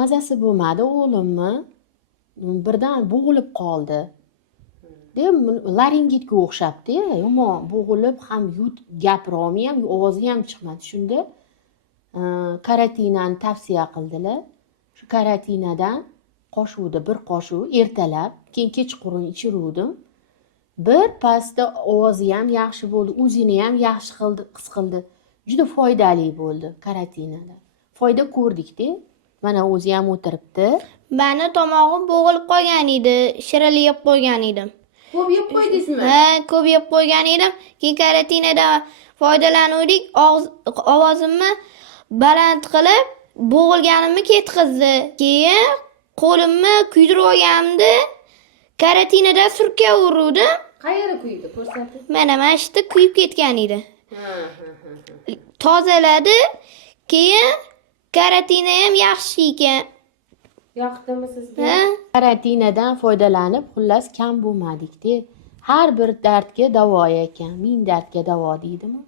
Mazasi bo'lmadi o'g'limni. Birdan bo'g'ilib qoldi. Deb laringitga o'xshabdi, yomon bo'g'ilib ham gapirolmay ham, ovozi ham chiqmadi. Shunda karatinani tavsiya qildilar. Shu karatinadan bir qoshiq ertalab, keyin kechqurun ichiruvdim. Bir pasda ovozi ham yaxshi bo'ldi, o'zini ham yaxshi his qildi. Juda foydali bo'ldi karatinada. Foyda ko'rdik-da. Mana o'zi ham o'tiribdi. Meni tomog'im bo'g'ilib qolgan edi, shirali yeb qo'ygan edim. Ko'p yeb qo'ydingizmi? Ha, ko'p yeb qo'ygan edim. Keyin karatinadan foydalanuvdik, ovozimni baland qilib, bo'g'ilganimni ketkizdi. Keyin qo'limni kuydirib olganimda karatinada surka uruvdim. Qayerda kuydi? Ko'rsating. Mana shu kuyib ketgan edi. Tozaladi. Keyin karatina ham yaxshi ekan. Yoqdimi sizga? Karatinadan foydalanib, xullas kam bo'lmadik-da. Har bir dardga davo ekan. 1000 dardga davo deydimi?